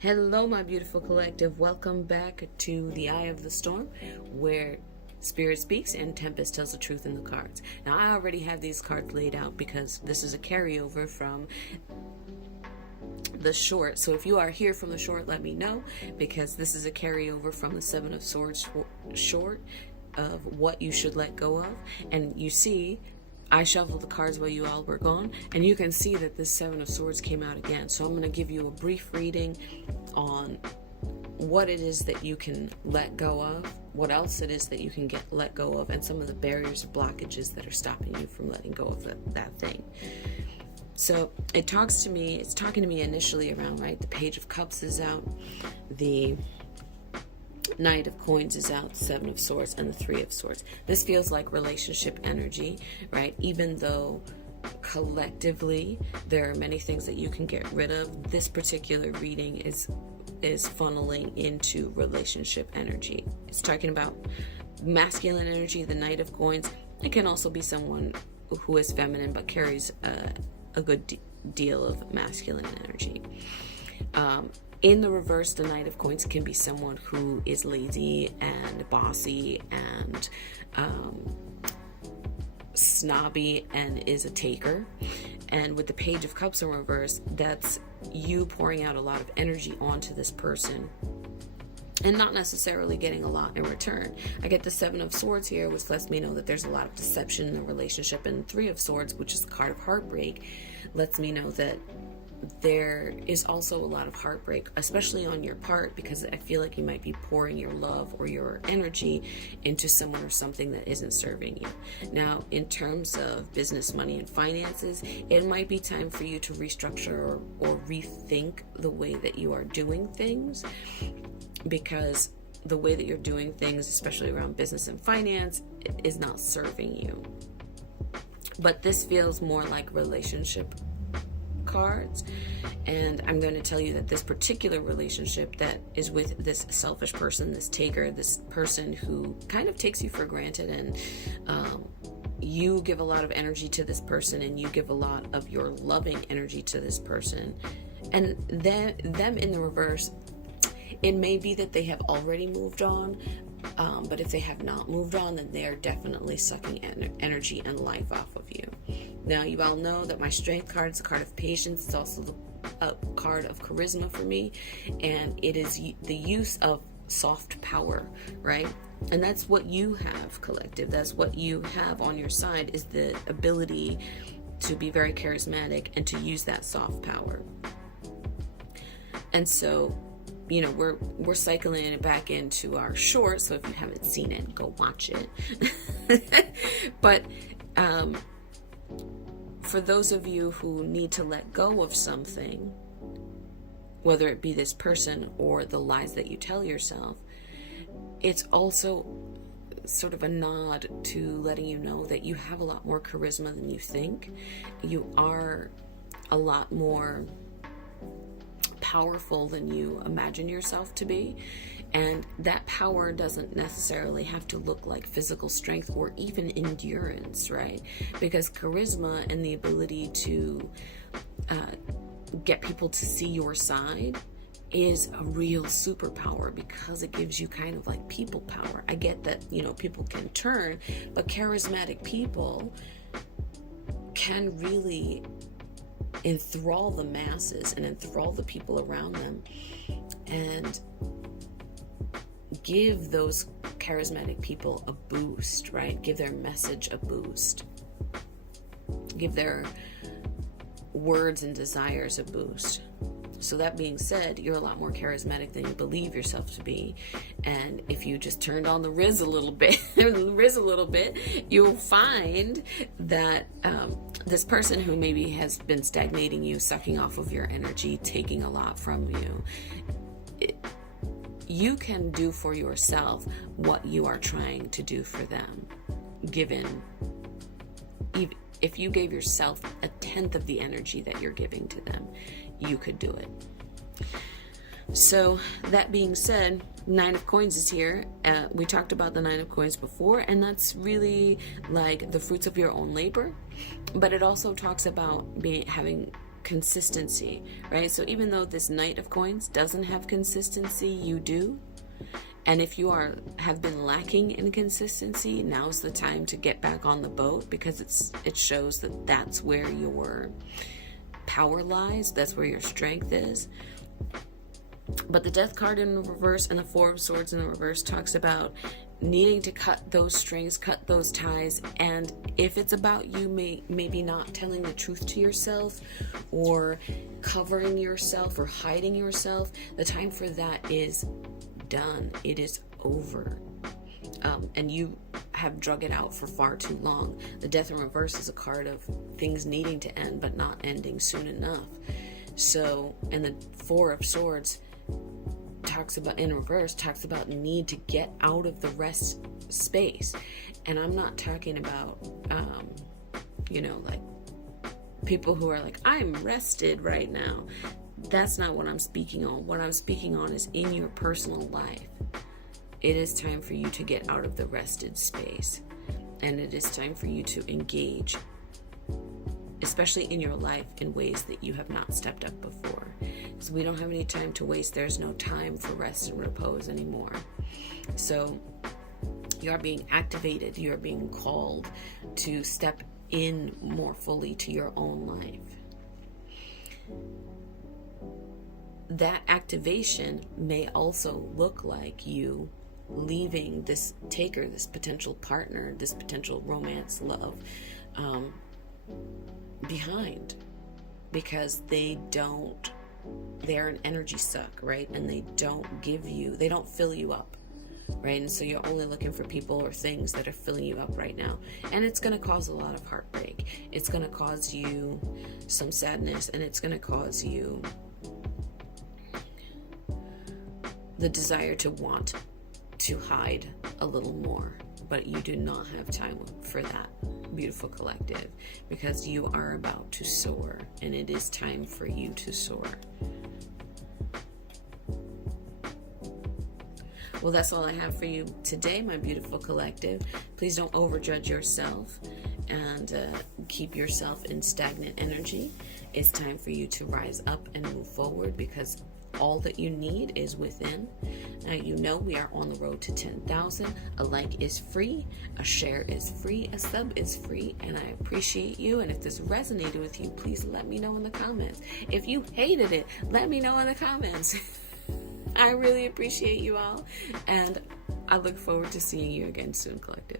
Hello, my beautiful collective. Welcome back to the Eye of the Storm, where Spirit speaks and Tempest tells the truth in the cards. Now, I already have these cards laid out because this is a carryover from the short. So if you are here from the short, let me know, because this is a carryover from the Seven of Swords short of what you should let go of. And you see, I shuffled the cards while you all were gone, and you can see that this Seven of Swords came out again. So I'm going to give you a brief reading on what it is that you can let go of, what else it is that you can let go of, and some of the barriers or blockages that are stopping you from letting go of that thing. So it's talking to me initially around, right, the Page of Cups is out, the Knight of Coins is out, Seven of Swords, and the Three of Swords. This feels like relationship energy, right? Even though collectively there are many things that you can get rid of, this particular reading is funneling into relationship energy. It's talking about masculine energy, the Knight of Coins. It can also be someone who is feminine but carries a good deal of masculine energy. In the reverse, the Knight of Coins can be someone who is lazy and bossy and snobby and is a taker. And with the Page of Cups in reverse, that's you pouring out a lot of energy onto this person and not necessarily getting a lot in return. I get the Seven of Swords here, which lets me know that there's a lot of deception in the relationship, and Three of Swords, which is the card of heartbreak, lets me know that there is also a lot of heartbreak, especially on your part, because I feel like you might be pouring your love or your energy into someone or something that isn't serving you. Now, in terms of business, money, and finances, it might be time for you to restructure or rethink the way that you are doing things, because the way that you're doing things, especially around business and finance, is not serving you. But this feels more like relationship cards, and I'm going to tell you that this particular relationship that is with this selfish person, this taker, this person who kind of takes you for granted, and you give a lot of energy to this person, and you give a lot of your loving energy to this person, and them in the reverse, it may be that they have already moved on, but if they have not moved on, then they are definitely sucking energy and life off of you. Now, you all know that my Strength card is a card of patience. It's also a card of charisma for me, and it is the use of soft power, right? And that's what you have, collective. That's what you have on your side, is the ability to be very charismatic and to use that soft power. And so, you know, we're cycling it back into our short, so if you haven't seen it, go watch it. But for those of you who need to let go of something, whether it be this person or the lies that you tell yourself, it's also sort of a nod to letting you know that you have a lot more charisma than you think. You are a lot more powerful than you imagine yourself to be, and that power doesn't necessarily have to look like physical strength or even endurance, right? Because charisma and the ability to get people to see your side is a real superpower, because it gives you kind of like people power. I get that, you know, people can turn, but charismatic people can really enthrall the masses and enthrall the people around them, and give those charismatic people a boost, right? Give their message a boost. Give their words and desires a boost. So that being said, you're a lot more charismatic than you believe yourself to be. And if you just turned on the Riz a little bit, you'll find that this person who maybe has been stagnating you, sucking off of your energy, taking a lot from you, you can do for yourself what you are trying to do for them. If you gave yourself 1/10 of the energy that you're giving to them, you could do it. So that being said, Nine of Coins is here. We talked about the Nine of Coins before, and that's really like the fruits of your own labor. But it also talks about having consistency, right? So even though this Knight of Coins doesn't have consistency, you do. And if you have been lacking in consistency, now's the time to get back on the boat, because it shows that that's where your power lies, that's where your strength is. But the Death card in reverse and the Four of Swords in the reverse talks about needing to cut those strings, cut those ties. And if it's about you maybe not telling the truth to yourself, or covering yourself, or hiding yourself, the time for that is done. It is over. And you have drug it out for far too long. The Death in reverse is a card of things needing to end but not ending soon enough. So, and the Four of Swords talks about, in reverse, talks about need to get out of the rest space. And I'm not talking about like people who are like, I'm rested right now. That's not what I'm speaking on. What I'm speaking on is in your personal life. It is time for you to get out of the rested space. And it is time for you to engage, especially in your life, in ways that you have not stepped up before. Because we don't have any time to waste. There's no time for rest and repose anymore. So you are being activated. You are being called to step in more fully to your own life. That activation may also look like you leaving this taker, this potential partner, this potential romance, love, behind, because they're an energy suck, right? And they don't fill you up, right? And so you're only looking for people or things that are filling you up right now. And it's going to cause a lot of heartbreak. It's going to cause you some sadness, and it's going to cause you the desire to want to hide a little more. But you do not have time for that, beautiful collective, because you are about to soar, and it is time for you to soar. Well, that's all I have for you today, my beautiful collective. Please don't overjudge yourself and keep yourself in stagnant energy. It's time for you to rise up and move forward, because all that you need is within. Now we are on the road to 10,000. A like is free, a share is free, a sub is free, and I appreciate you. And if this resonated with you, please let me know in the comments. If you hated it, let me know in the comments. I really appreciate you all, and I look forward to seeing you again soon, collective.